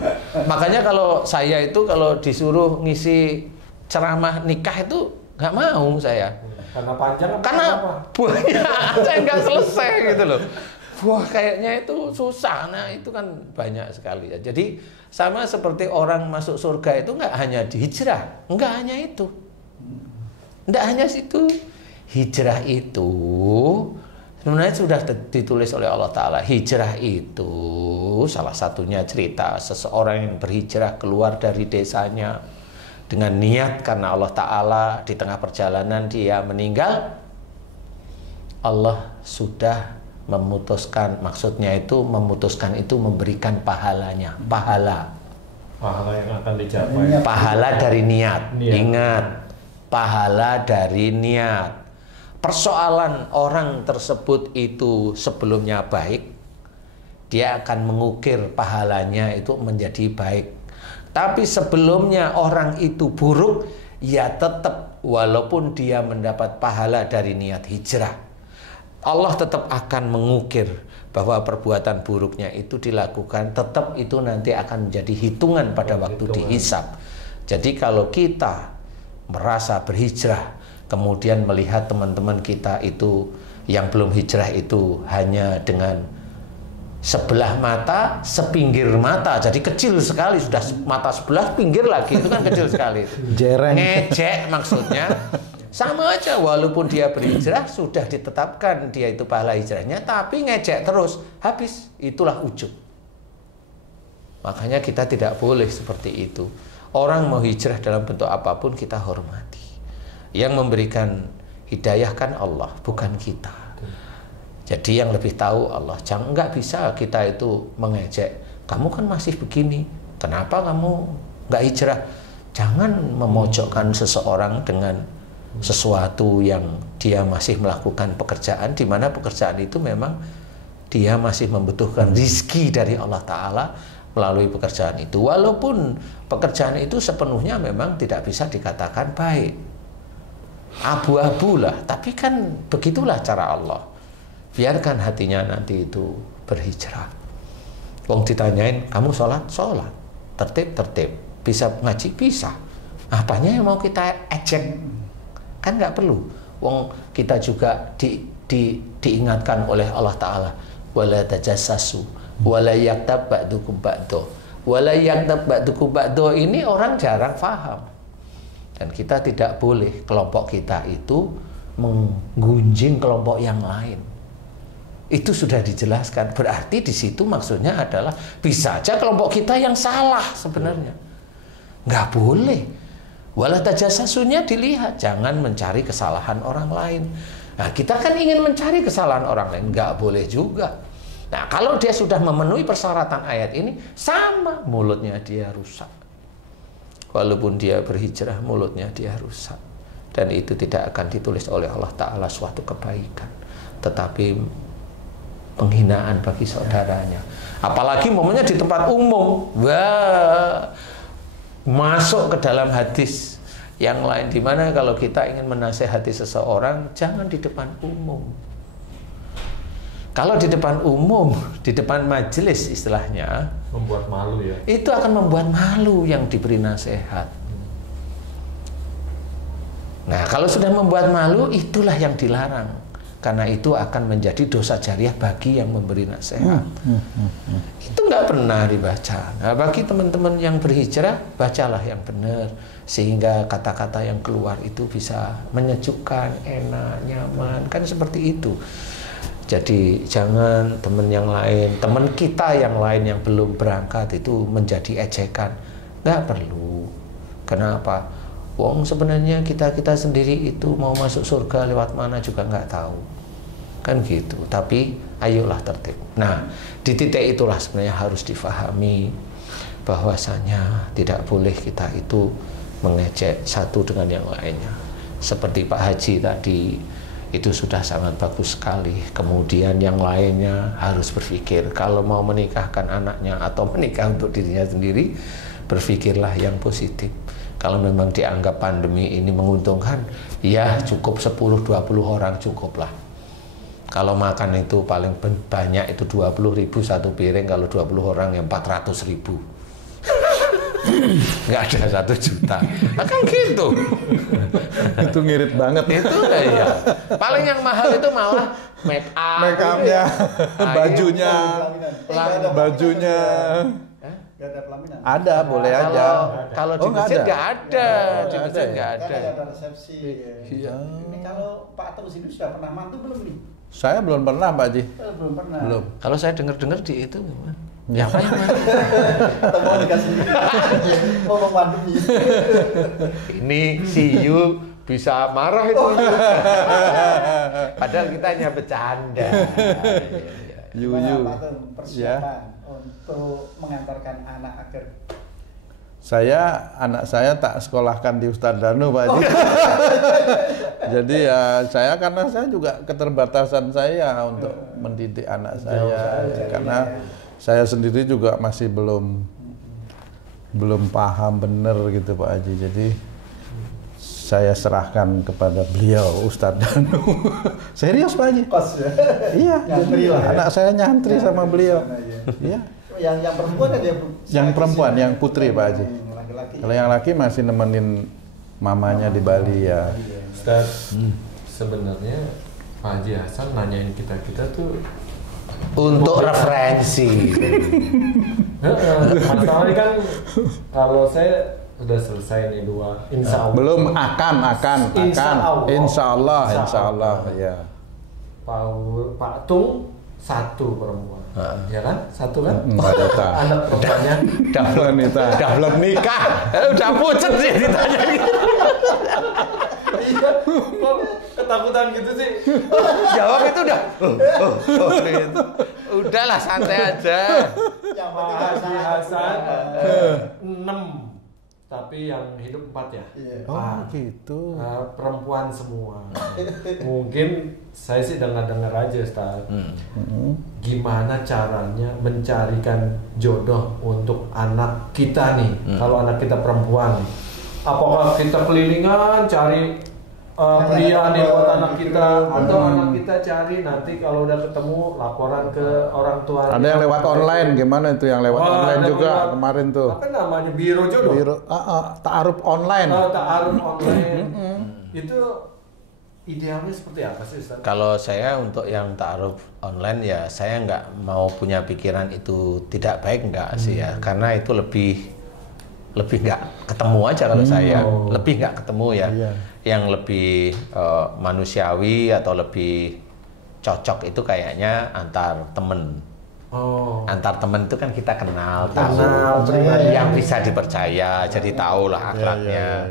Makanya kalau saya itu kalau disuruh ngisi ceramah nikah itu nggak mau saya. Karena panjang. Karena banyak, saya nggak selesai gitu loh. Wah kayaknya itu susah. Nah itu kan banyak sekali. Jadi sama seperti orang masuk surga itu nggak hanya di hijrah, nggak hanya itu. Nggak hanya situ. Hijrah itu sebenarnya sudah ditulis oleh Allah Ta'ala. Hijrah itu salah satunya cerita seseorang yang berhijrah keluar dari desanya dengan niat karena Allah Ta'ala. Di tengah perjalanan dia meninggal, Allah sudah memutuskan, maksudnya itu memutuskan itu memberikan pahalanya. Pahala yang akan dicapai. Pahala dari niat. Ingat, pahala dari niat. Persoalan orang tersebut itu sebelumnya baik, dia akan mengukir pahalanya itu menjadi baik. Tapi sebelumnya orang itu buruk, ya tetap walaupun dia mendapat pahala dari niat hijrah, Allah tetap akan mengukir bahwa perbuatan buruknya itu dilakukan, tetap itu nanti akan menjadi hitungan pada waktu dihisab. Jadi kalau kita merasa berhijrah, kemudian melihat teman-teman kita itu yang belum hijrah itu hanya dengan sebelah mata, sepinggir mata, jadi kecil sekali, sudah mata sebelah, pinggir lagi, itu kan kecil sekali. Jereng. Ngejek maksudnya. Sama aja, walaupun dia berhijrah, sudah ditetapkan dia itu pahala hijrahnya, tapi ngejek terus, habis, itulah ujub. Makanya kita tidak boleh seperti itu. Orang mau hijrah dalam bentuk apapun kita hormati. Yang memberikan hidayah kan Allah, bukan kita. Jadi yang lebih tahu Allah. Jangan, nggak bisa kita itu mengejek. Kamu kan masih begini, kenapa kamu nggak hijrah? Jangan memojokkan seseorang dengan sesuatu yang dia masih melakukan pekerjaan, di mana pekerjaan itu memang dia masih membutuhkan rizki dari Allah Ta'ala melalui pekerjaan itu. Walaupun pekerjaan itu sepenuhnya memang tidak bisa dikatakan baik, abu-abu lah, tapi kan begitulah cara Allah. Biarkan hatinya nanti itu berhijrah. Wong ditanyain, kamu sholat? Sholat. Tertib? Bisa ngaji? Bisa. Apanya yang mau kita ejek? Kan nggak perlu. Wong kita juga diingatkan oleh Allah Ta'ala, wala tajassasu wala yaktab ba'dukum ba'do. Wala yaktab ba'dukum ba'do ini orang jarang paham. Dan kita tidak boleh kelompok kita itu menggunjing kelompok yang lain. Itu sudah dijelaskan. Berarti di situ maksudnya adalah bisa aja kelompok kita yang salah sebenarnya. Nggak boleh. Wala tajassasunya dilihat, jangan mencari kesalahan orang lain. Nah, kita kan ingin mencari kesalahan orang lain, nggak boleh juga. Nah, kalau dia sudah memenuhi persyaratan ayat ini, sama mulutnya dia rusak. Walaupun dia berhijrah, mulutnya dia rusak. Dan itu tidak akan ditulis oleh Allah Ta'ala suatu kebaikan, tetapi penghinaan bagi saudaranya. Apalagi momennya di tempat umum. Wah, masuk ke dalam hadis yang lain, di mana kalau kita ingin menasehati seseorang, jangan di depan umum. Kalau di depan umum, di depan majelis istilahnya, membuat malu ya. Itu akan membuat malu yang diberi nasihat. Nah, kalau sudah membuat malu, itulah yang dilarang. Karena itu akan menjadi dosa jariah bagi yang memberi nasihat. Itu nggak pernah dibaca. Nah, bagi teman-teman yang berhijrah, bacalah yang benar, sehingga kata-kata yang keluar itu bisa menyejukkan, enak, nyaman, kan seperti itu. Jadi jangan teman yang lain, teman kita yang lain yang belum berangkat itu menjadi ejekan. Nggak perlu. Kenapa? Wong sebenarnya kita sendiri itu mau masuk surga lewat mana juga nggak tahu, kan gitu. Tapi ayolah tertib. Nah, di titik itulah sebenarnya harus difahami bahwasanya tidak boleh kita itu mengejek satu dengan yang lainnya. Seperti Pak Haji tadi, itu sudah sangat bagus sekali. Kemudian yang lainnya harus berpikir, kalau mau menikahkan anaknya atau menikah untuk dirinya sendiri, berpikirlah yang positif. Kalau memang dianggap pandemi ini menguntungkan, ya cukup 10-20 orang cukuplah. Kalau makan itu paling banyak itu 20.000 satu piring, kalau 20 orang yang 400.000. Nggak ada 1 juta. Nah, kan gitu. Itu ngirit banget. Itu ya. Paling yang mahal itu malah make up-nya, bajunya, bajunya. Gak ada pelaminan? Ada, boleh aja. Kalau di masjid nggak ada. Di masjid nggak ada. Kan ada resepsi. Iya. Ini kalau Pak Tung sini sudah pernah mantu belum nih? Saya belum pernah, Pak Haji. Belum pernah. Belum. Kalau saya dengar di itu, ya apa yang mana? Mau dikasih ngomong pandemi. Ini see you bisa marah itu. Padahal kita hanya bercanda. Yuyu. Pak Tung, persiapan untuk mengantarkan anak akhir. Anak saya tak sekolahkan di Ustadz Danu, Pak Haji. Jadi ya karena saya juga keterbatasan saya untuk mendidik anak saya, karena saya sendiri juga masih belum paham benar gitu, Pak Haji. Jadi saya serahkan kepada beliau, Ustadz Danu. Serius, Pak Haji? Kos ya? Iya, Nyantri lah ya? anak saya nyantri sama beliau. Iya. Yang perempuan ada ya? Yang perempuan, yang putri, Pak Haji. Laki-laki. Kalau yang laki masih nemenin mamanya di Bali ya. Ustaz, sebenarnya Pak Haji Hasan nanyain kita tuh Untuk referensi. masalahnya kan kalau saya sudah selesai nih 2, insya Allah. Belum akan. Insya Allah ya. Pak Tung 1 perempuan, ya kan? 1 kan? Wanita. Anak perempuannya Wanita. Udah belum nikah. Udah pucet sih ditanya gitu. Iya, kok ketakutan gitu sih? Jawab itu udah. Gitu. Udahlah santai aja. Pak Haji Hasan 6. Tapi yang hidup 4 ya? Oh gitu. Perempuan semua. Mungkin saya sih dengar-dengar aja, Ustaz. Gimana caranya mencarikan jodoh untuk anak kita nih? Kalau anak kita perempuan, apakah kita kelilingan cari pria nih buat anak kita, atau anak kita cari nanti kalau udah ketemu laporan ke orang tua? Ada yang lewat online, gimana itu yang lewat online juga kemarin tuh? Apa namanya, biro jodoh? Ta'aruf online. Ta'aruf online. Itu idealnya seperti apa sih, Ustaz? Kalau saya untuk yang ta'aruf online ya saya nggak mau punya pikiran itu tidak baik, nggak sih ya, karena itu lebih nggak ketemu aja kalau saya, lebih nggak ketemu ya. Iya. Yang lebih manusiawi atau lebih cocok itu kayaknya antar temen. Antar temen itu kan kita kenal, tahu yang bisa dipercaya, jadi tahu lah akhlaknya.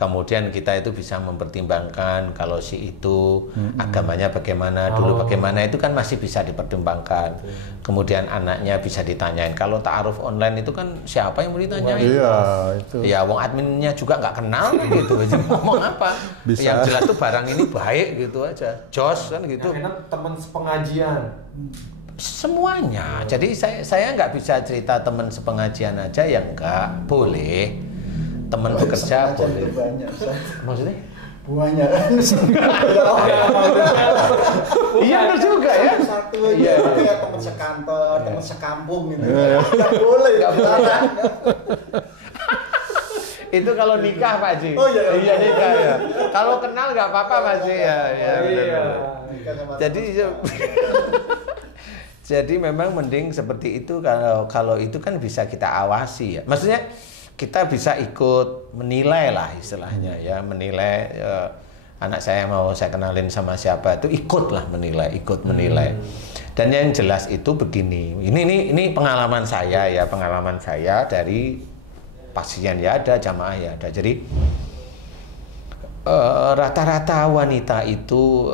Kemudian kita itu bisa mempertimbangkan kalau si itu agamanya bagaimana, dulu bagaimana, itu kan masih bisa dipertimbangkan. Kemudian anaknya bisa ditanyain. Kalau ta'aruf online itu kan siapa yang mau ditanyain? Iya, itu. Ya wong adminnya juga nggak kenal gitu aja, ngomong apa? Bisa. Yang jelas tuh barang ini baik gitu aja. Jos kan gitu. Yang enak teman sepengajian. Semuanya. Jadi saya nggak bisa cerita teman sepengajian aja yang nggak boleh. Teman bekerja boleh. Banyak. Maksudnya? Banyak. Iya benar juga ya. Satu aja, kayak teman sekantor, teman sekampung gitu. Nggak boleh, nggak boleh. Itu kalau nikah Pak Haji. Oh iya, iya nikah ya. Kalau kenal nggak apa-apa Pak Haji ya. Iya. Jadi jadi memang mending seperti itu, kalau itu kan bisa kita awasi ya. Maksudnya kita bisa ikut menilai lah istilahnya ya, menilai anak saya mau saya kenalin sama siapa itu ikut menilai. Dan yang jelas itu begini, ini pengalaman saya ya, pengalaman saya dari pasien ya ada, jamaah ya ada. Jadi rata-rata wanita itu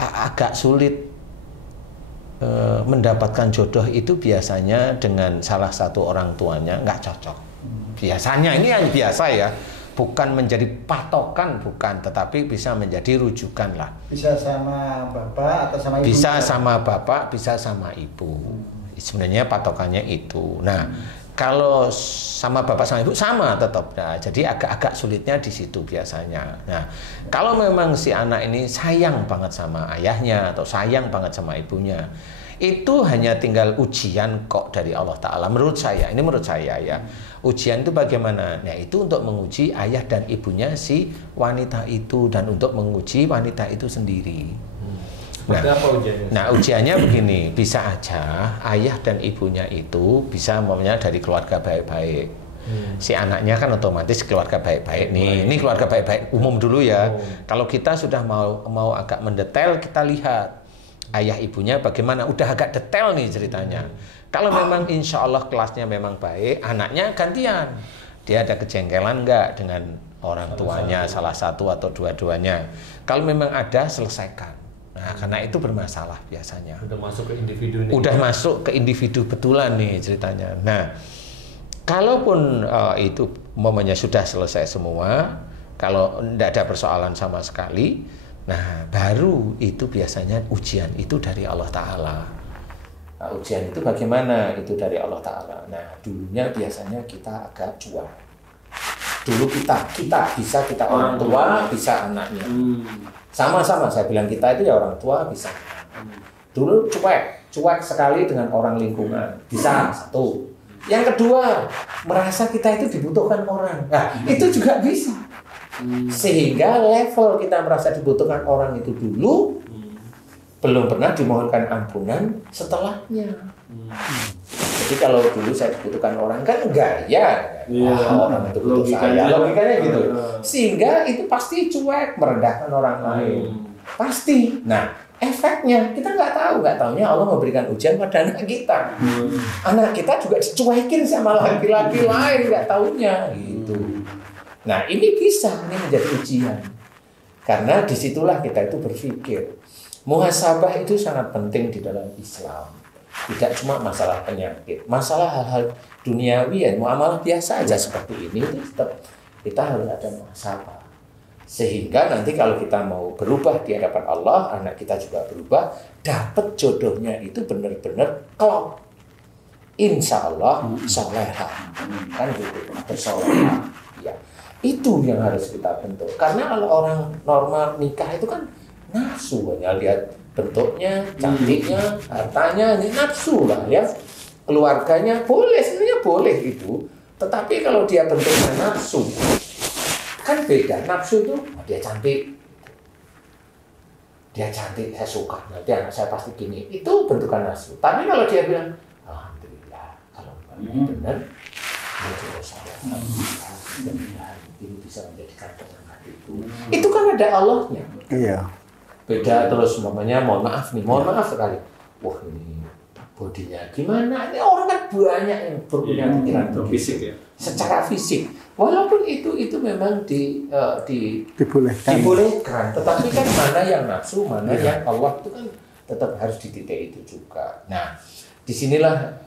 agak sulit mendapatkan jodoh itu biasanya dengan salah satu orang tuanya nggak cocok. Biasanya, ini yang biasa ya, bukan menjadi patokan, bukan, tetapi bisa menjadi rujukan lah. Bisa sama bapak atau sama ibu? Bisa sama bapak, bisa sama ibu. Sebenarnya patokannya itu. Nah, Kalau sama bapak sama ibu sama tetap. Nah, jadi agak-agak sulitnya di situ biasanya. Nah, kalau memang si anak ini sayang banget sama ayahnya atau sayang banget sama ibunya, itu hanya tinggal ujian kok dari Allah Ta'ala. Menurut saya ya. Ujian itu bagaimana? Nah, itu untuk menguji ayah dan ibunya si wanita itu dan untuk menguji wanita itu sendiri. Nah, ujiannya begini, bisa aja ayah dan ibunya itu bisa umpamanya dari keluarga baik-baik. Si anaknya kan otomatis keluarga baik-baik nih. Ini keluarga baik-baik umum dulu ya. Kalau kita sudah mau agak mendetail, kita lihat ayah ibunya bagaimana, udah agak detail nih ceritanya. Kalau memang insya Allah kelasnya memang baik, anaknya gantian. Dia ada kejengkelan enggak dengan orang tuanya, salah satu atau dua-duanya. Kalau memang ada, selesaikan. Nah, karena itu bermasalah biasanya. Udah masuk ke individu nih. Udah masuk ke individu betulan nih ceritanya. Nah, kalaupun itu momennya sudah selesai semua, kalau tidak ada persoalan sama sekali, nah baru itu biasanya ujian itu dari Allah Ta'ala. Nah, ujian itu bagaimana? Itu dari Allah Ta'ala. Nah, dulunya biasanya kita agak cuek. Dulu kita bisa kita orang tua, bisa anaknya. Sama-sama saya bilang kita itu ya orang tua bisa. Dulu cuek sekali dengan orang lingkungan. Bisa, satu. Yang kedua, merasa kita itu dibutuhkan orang. Nah, itu juga bisa. Sehingga level kita merasa dibutuhkan orang itu dulu belum pernah dimohonkan ampunan setelahnya. Jadi kalau dulu saya dibutuhkan orang kan enggak ya, orang itu butuh saya, logikanya gitu. Sehingga itu pasti cuek, merendahkan orang lain, pasti. Nah, efeknya kita nggak taunya Allah memberikan ujian pada anak kita. Anak kita juga dicuekin sama laki-laki lain, nggak taunya gitu. Nah, ini menjadi ujian. Karena disitulah kita itu berpikir. Muhasabah itu sangat penting di dalam Islam. Tidak cuma masalah penyakit, masalah hal-hal duniawi ya, muamalah biasa aja seperti ini itu tetap kita harus ada muhasabah. Sehingga nanti kalau kita mau berubah di hadapan Allah, anak kita juga berubah, dapat jodohnya itu benar-benar klop. Insya Allah soleha, kan gitu, bersoleha. Ya, itu yang harus kita bentuk. Karena kalau orang normal nikah itu kan nafsu, hanya lihat bentuknya, cantiknya, hartanya, ini nafsu lah ya. Keluarganya boleh, sebenarnya boleh itu. Tetapi kalau dia bentuknya nafsu, kan beda. Nafsu itu, dia cantik, saya suka, nanti anak saya pasti gini. Itu bentukan nafsu. Tapi kalau dia bilang, alhamdulillah, kalau benar, ini bisa menjadikan peternak itu kan ada Allahnya. Iya. Beda terus mohon maaf sekali. Wah, ini bodinya gimana? Ini orang kan banyak yang punya pikiran fisik ya. Secara fisik, walaupun itu memang dibolehkan, tetapi kan mana yang nafsu, mana yang Allah itu kan tetap harus di titik itu juga. Nah, disinilah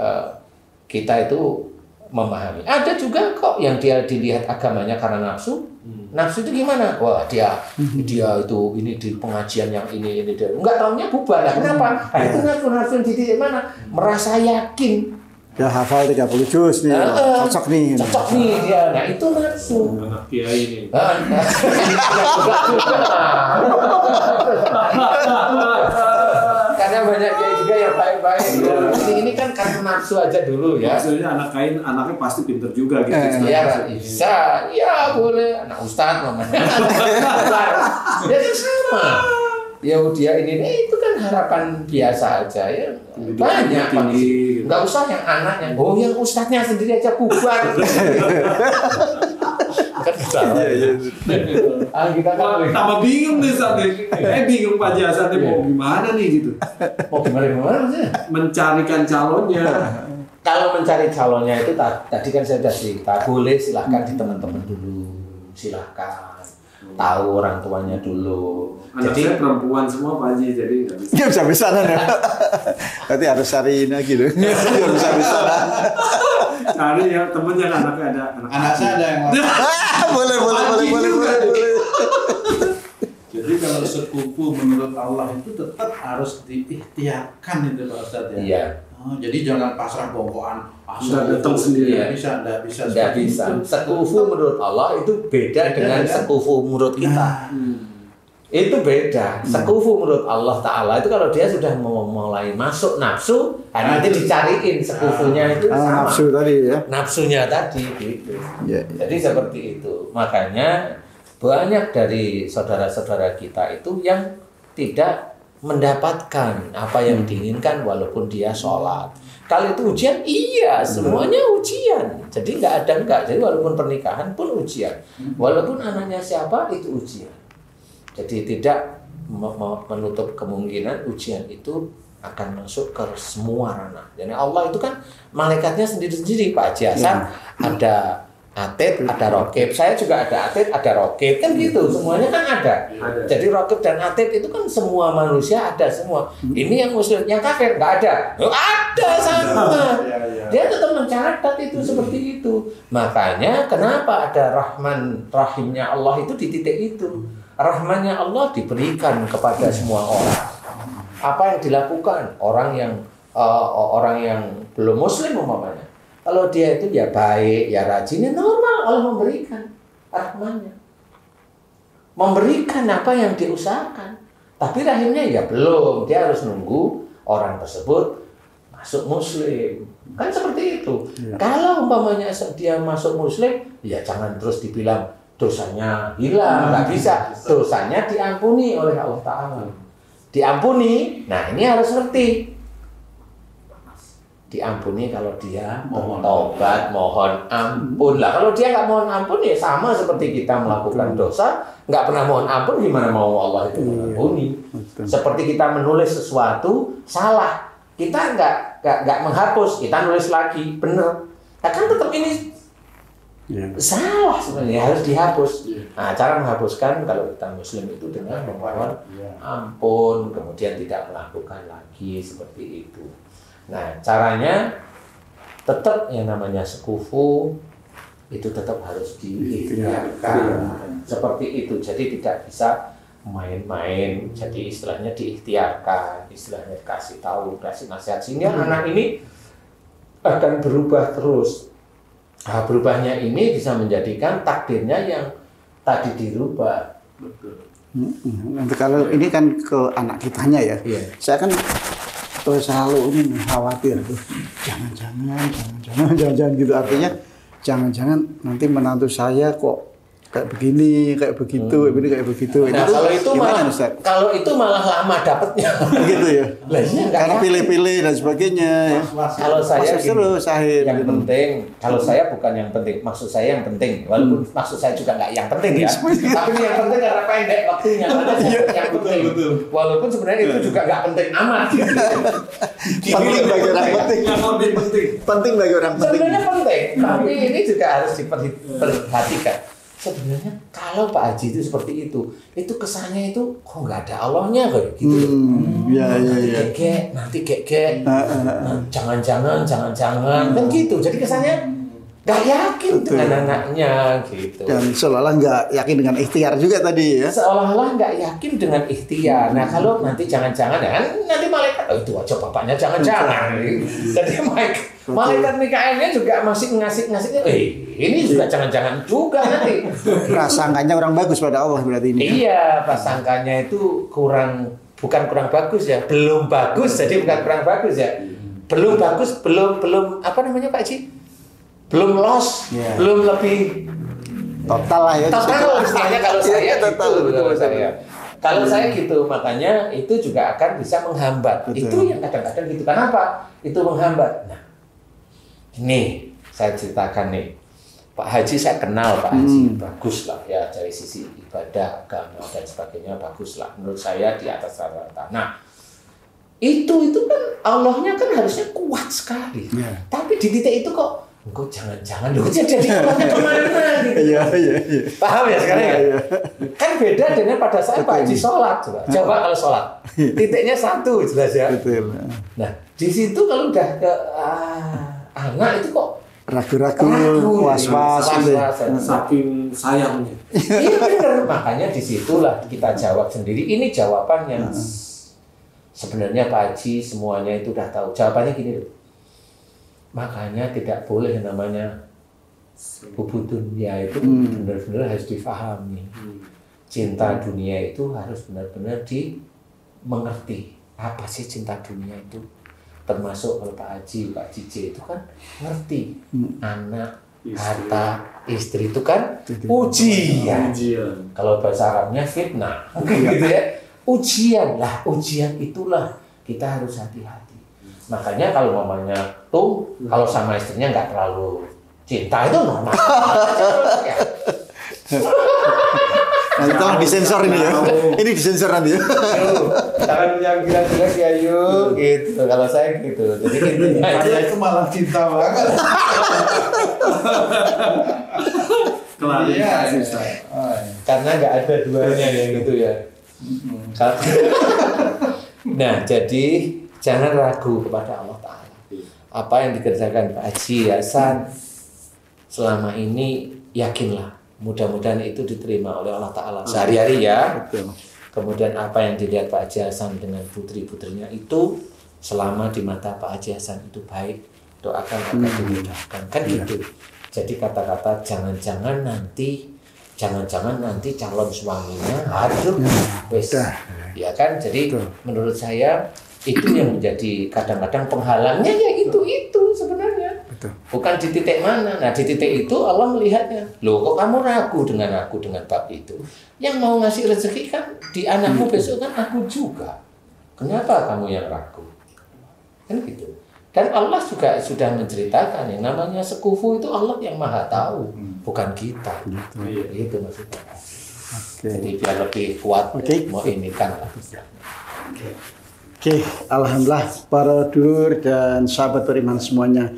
kita itu memahami. Ada juga kok yang dia dilihat agamanya karena nafsu. Nafsu itu gimana? Wah, dia itu ini di pengajian yang ini dia. Enggak tahunya bubar. Nah, kenapa? Nah, itu nafsu di titik mana? Merasa yakin. Ya hafal 30 juz nih. Cocok nih dia. Nah, itu nafsu. Anak kiai ini. Karena banyak kiai juga yang baik-baik. Ini kan karena nafsu aja dulu ya. Maksudnya anaknya pasti pinter juga gitu. Iya, bisa. Ya boleh. Anak ustadz namanya. Ya kan sama. Ya dia ini itu kan harapan biasa aja ya. Banyak tinggi. Enggak usah yang anaknya. Oh, yang ustadznya sendiri aja bubar. Kan salah. Kita kan tambah bingung nih saat ini. Bingung Pak Haji mau gimana nih gitu. Mau gimana maksudnya? Mencarikan calonnya. Kalau mencari calonnya itu tadi kan saya sudah cerita, boleh silahkan di teman-teman dulu, silahkan tahu orang tuanya dulu. Anak jadi saya perempuan semua Pak Haji, jadi nggak bisa. Nggak bisa ya. Berarti harus cari lagi loh. Nggak bisa. Cari ya temen yang anaknya ada anak saya ada yang boleh. Jadi kalau sepupu menurut Allah itu tetap harus diikhtiarkan itu Pak Ustadz ya. Iya. Jadi jangan pasrah bongkoan. Nggak datang sendiri. Nggak bisa. Nggak bisa. Sekufu menurut Allah itu beda dengan sekufu menurut kita. Itu beda. Sekufu menurut Allah Ta'ala itu kalau dia sudah mulai masuk nafsu, nanti dicariin sekufunya itu sama. Nafsu tadi ya. Nafsunya tadi gitu. Ya. Jadi seperti itu. Makanya banyak dari saudara-saudara kita itu yang tidak mendapatkan apa yang diinginkan walaupun dia sholat. Kalau itu ujian, iya, semuanya ujian. Jadi nggak ada enggak. Jadi walaupun pernikahan pun ujian. Walaupun anaknya siapa, itu ujian. Jadi tidak menutup kemungkinan ujian itu akan masuk ke semua ranah. Jadi Allah itu kan malaikatnya sendiri-sendiri, Pak Haji Hasan. Ada atid, ada rokib. Saya juga ada atid, ada rokib. Kan gitu, semuanya kan ada. Jadi rokib dan atid itu kan semua manusia ada semua. Ini yang muslim, yang kafir nggak ada. Ada sama. Dia tetap mencatat itu seperti itu. Makanya kenapa ada rahman rahimnya Allah itu di titik itu. Rahmannya Allah diberikan kepada semua orang. Apa yang dilakukan orang yang belum muslim umpamanya. Kalau dia itu ya baik, ya rajin, ya normal Allah memberikan rahmannya. Memberikan apa yang diusahakan. Tapi rahimnya ya belum. Dia harus nunggu orang tersebut masuk muslim. Kan seperti itu. Ya. Kalau umpamanya dia masuk muslim, ya jangan terus dibilang dosanya hilang, nggak bisa. Dosanya diampuni oleh Allah Ta'ala. Diampuni, nah ini harus ngerti. Diampuni kalau dia taubat, mohon ampun. Lah kalau dia nggak mohon ampun ya sama seperti kita melakukan dosa, nggak pernah mohon ampun, gimana mau Allah itu mengampuni? Seperti kita menulis sesuatu salah, kita nggak menghapus, kita nulis lagi, bener. Nah, kan tetap ini salah sebenarnya, harus dihapus. Nah, cara menghapuskan kalau kita muslim itu dengan memohon ampun, kemudian tidak melakukan lagi seperti itu. Nah, caranya tetap yang namanya sekufu itu tetap harus diikhtiarkan. Seperti itu. Jadi tidak bisa main-main. Jadi istilahnya diikhtiarkan, istilahnya dikasih tahu, kasih nasihat, sehingga anak ini akan berubah terus. Nah, berubahnya ini bisa menjadikan takdirnya yang tadi dirubah. Betul. Nanti kalau ini kan ke anak kitanya ya. Saya kan terus selalu ini khawatir tuh. Jangan gitu, artinya jangan nanti menantu saya kok kayak begini, kayak begitu, kayak begitu. Nah, kalau itu malah lama dapatnya. Gitu ya. Karena pilih-pilih dan sebagainya. Kalau saya terus yang penting, kalau saya bukan yang penting, maksud saya yang penting. Walaupun maksud saya juga nggak yang penting ya. Tapi yang penting karena pendek waktunya, karena yang penting. Walaupun sebenarnya itu juga nggak penting amat. Penting bagi orang penting. Penting bagi orang penting. Sebenarnya penting, tapi ini juga harus diperhatikan. Sebenarnya kalau Pak Haji itu seperti itu kesannya itu kok nggak ada Allahnya kayak gitu. Nanti kek, jangan-jangan kan gitu. Jadi kesannya nggak yakin dengan anaknya gitu. Dan seolah-olah nggak yakin dengan ikhtiar juga tadi ya. Seolah-olah nggak yakin dengan ikhtiar. Nah kalau nanti jangan-jangan kan nanti malaikat itu aja bapaknya jangan-jangan. Jadi malaikat Mikaelnya juga masih ngasih ini juga jangan-jangan juga nanti. Prasangkanya kurang bagus pada Allah berarti ini. Iya, prasangkanya itu bukan kurang bagus ya, belum bagus, jadi bukan kurang bagus ya. Belum bagus, belum apa namanya Pak Haji? Belum loss, belum lebih total lah ya. Total istilahnya kalau saya total gitu. Kalau saya gitu, makanya itu juga akan bisa menghambat. Betul. Itu yang kadang-kadang gitu. Kenapa? Itu menghambat. Nah, ini saya ceritakan nih. Pak Haji saya kenal Pak Haji, bagus lah ya dari sisi ibadah, agama dan sebagainya bagus lah. Menurut saya di atas rata-rata. Nah, itu kan Allahnya kan harusnya kuat sekali. Tapi di titik itu kok jangan lu jadi Allahnya kemana gitu. Iya. Paham ya sekarang ya? Kan beda dengan pada saat Pak Haji sholat. Coba kalau sholat, titiknya satu jelas ya. Betul. Nah, di situ kalau udah ke anak itu kok ragu-ragu, was-was, saking sayangnya. Iya benar, makanya disitulah kita jawab sendiri. Ini jawabannya. Sebenarnya Pak Haji semuanya itu udah tahu. Jawabannya gini loh. Makanya tidak boleh namanya hubbu dunia itu benar-benar harus difahami. Cinta dunia itu harus benar-benar dimengerti. Apa sih cinta dunia itu? Termasuk kalau Pak Haji, Pak Cici itu kan ngerti. Anak, harta, istri itu kan ujian. Kalau bahasa Arabnya fitnah, gitu ya. Ujian lah, ujian itulah kita harus hati-hati. Makanya kalau mamanya tuh, kalau sama istrinya nggak terlalu cinta itu normal. Nanti tolong disensor ini ya. Ini disensor nanti ya. Jangan yang bilang-bilang ya yuk gitu. Kalau saya gitu. Jadi intinya Saya itu malah cinta banget. Klarifikasi saya. karena nggak ada duanya ya gitu ya. Nah, jadi jangan ragu kepada Allah Ta'ala. Apa yang dikerjakan Pak Haji Hasan selama ini, yakinlah. Mudah-mudahan itu diterima oleh Allah Ta'ala sehari-hari ya. Betul. Kemudian apa yang dilihat Pak Haji Hasan dengan putri-putrinya itu selama di mata Pak Haji Hasan itu baik, doakan akan dimudahkan. Kan gitu. Jadi kata-kata jangan-jangan nanti calon suaminya aduh wes. Ya kan? Jadi menurut saya itu yang menjadi kadang-kadang penghalangnya ya itu sebenarnya. Betul. Bukan di titik mana. Nah, di titik itu Allah melihatnya. Loh, kok kamu ragu dengan aku dengan bab itu? Yang mau ngasih rezeki kan di anakmu besok kan aku juga. Kenapa kamu yang ragu? Kan gitu. Dan Allah juga sudah menceritakan yang namanya sekufu itu Allah yang Maha Tahu, bukan kita. Itu maksudnya. Jadi biar lebih kuat mau ini kan. Oke, alhamdulillah para dulur dan sahabat beriman semuanya.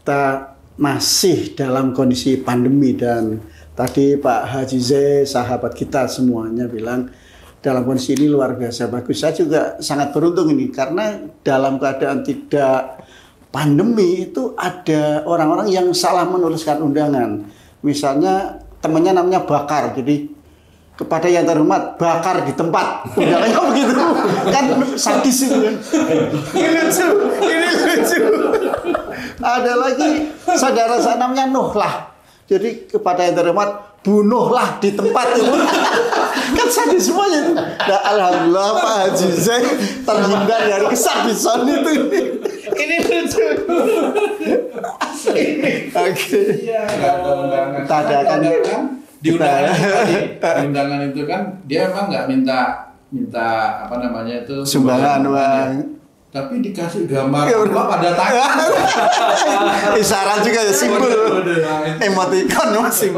Kita masih dalam kondisi pandemi dan tadi Pak Haji Zai, sahabat kita semuanya bilang dalam kondisi ini luar biasa bagus. Saya juga sangat beruntung ini karena dalam keadaan tidak pandemi itu ada orang-orang yang salah menuliskan undangan. Misalnya temannya namanya Bakar, jadi kepada yang terhormat bakar di tempat undangannya begitu kan sadis itu kan. Ini lucu. Ada lagi saudara saya namanya Nuh lah, jadi kepada yang terhormat bunuhlah di tempat itu. Kan sadis semuanya itu. Nah, alhamdulillah Pak Haji Zai terhindar dari kesadisan itu. Ini lucu. Oke. Kita adakan di undangan itu kan dia emang nggak minta apa namanya itu sumbangan uang, tapi dikasih gambar apa pada tangan. Isyarat juga ya, simbol emoticon masih.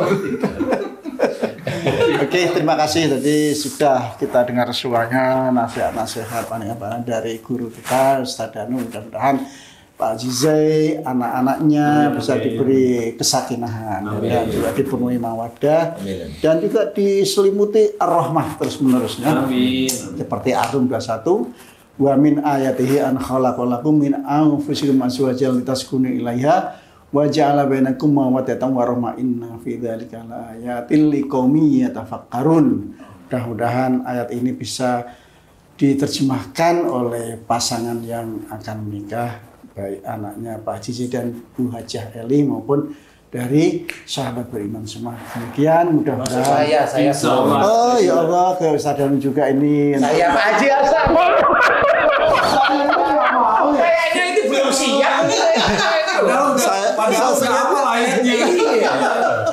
Oke, terima kasih. Tadi sudah kita dengar semuanya nasihat-nasihat apa dari guru kita Ustaz Danu. Mudah-mudahan Pak Haji Zai, anak-anaknya bisa diberi kesakinahan dan juga dipenuhi mawaddah dan juga diselimuti ar-rahmah terus-menerusnya. Seperti Ar-Rum 21, wa min ayatihi an khalaqalakum min anfusikum azwajan litaskunu ilaiha wa ja'ala bainakum mawaddatan wa rahmah inna fi dzalika laayatil liqaumin yatafakkarun. Mudah-mudahan ayat ini bisa diterjemahkan oleh pasangan yang akan menikah, baik anaknya Pak Haji dan Bu Hajah Eli maupun dari sahabat beriman semua. Demikian mudah-mudahan. Saya oh ya Allah, ke Ustaz Danu juga ini. Saya Pak Haji Hasan. Kayaknya itu belum siap. Saya apa layaknya?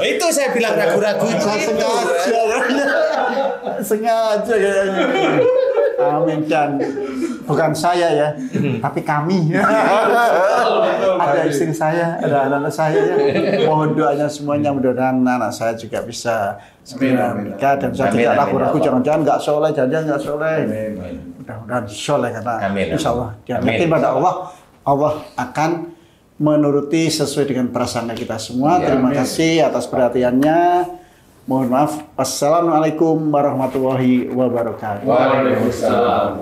Itu saya bilang ragu-ragu itu. Sengaja kayaknya. Amin. Dan bukan saya ya, tapi kami. Ada istri saya, ada anak-anak saya ya. Mohon doanya semuanya, mudah-mudahan anak saya juga bisa segera menikah dan saya tidak ragu-ragu, jangan-jangan nggak soleh, jangan-jangan nggak soleh. Mudah-mudahan soleh karena insya Allah dia yakin pada Allah, Allah akan menuruti sesuai dengan prasangka kita semua. Terima kasih atas perhatiannya. Mohon maaf. Wassalamualaikum warahmatullahi wabarakatuh. Waalaikumsalam.